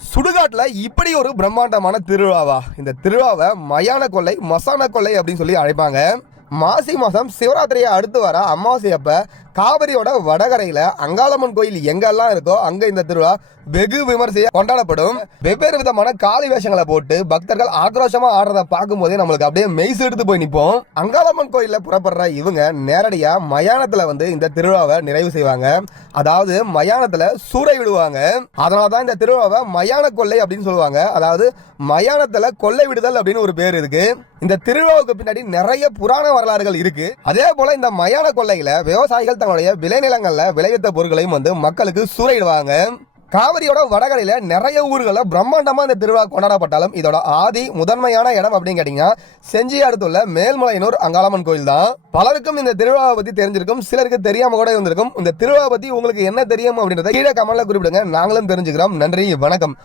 சுடுகாட்டுல இப்படி ஒரு பிரம்மாண்டமான திருவிழாவா? இந்த திருவிழாவை மயான கொள்ளை, மசான கொள்ளை அப்படின்னு சொல்லி அழைப்பாங்க. மாசி மாசம் சிவராத்திரியை அடுத்து வர அமாவாசை அப்ப காவிரியோட வடகரையில அங்காளம்மன் கோயில் எங்கெல்லாம் இருக்கோ அங்க இந்த திருவிழா வெகு விமர்சையா கொண்டாடப்படும். வெவ்வேறு விதமான காளி வேஷங்களை போட்டு பக்தர்கள் ஆக்ரோஷமா ஆடுறத பார்க்கும் போதே நம்மளுக்கு அப்படியே மெய்ஸ் எடுத்து போய் நிற்போம். அங்காளம்மன் கோயில்ல புறப்படுற இவங்க நேரடியா மயானத்துல இந்த திருவிழாவை நிறைவு செய்வாங்க. அதாவது மயானத்துல சூறை விடுவாங்க. அதனாலதான் இந்த திருவிழாவை மயான கொள்ளை அப்படின்னு சொல்லுவாங்க. அதாவது மயானத்துல கொள்ளை விடுதல் அப்படின்னு ஒரு பேர் இருக்கு. இந்த திருவிழாவுக்கு பின்னாடி நிறைய புராண வரலாறுகள் இருக்கு. அதே போல இந்த மயான கொள்ளையில விவசாயிகள் தங்களுடைய விளைநிலங்கள்ல விளைவித்த பொருட்களையும் மக்களுக்கு சூறையிடுவாங்க. காவிரியோட வடகரையில நிறைய ஊர்களில் பிரம்மாண்டமா இந்த திருவிழா கொண்டாடப்பட்டாலும் இதோட ஆதி முதன்மையான இடம் அப்படின்னு கேட்டீங்கன்னா செஞ்சி அடுத்துள்ள மேல்மலையனூர் அங்காளம்மன் கோயில் தான். பலருக்கும் இந்த திருவிழாவை பத்தி தெரிஞ்சிருக்கும், சிலருக்கு தெரியாம கூட இருந்திருக்கும். இந்த திருவிழா பத்தி உங்களுக்கு என்ன தெரியும் அப்படின்றத கீழே கமெண்ட்ல குறிப்பிடுங்க, நாங்களும் தெரிஞ்சுக்கிறோம். நன்றி, வணக்கம்.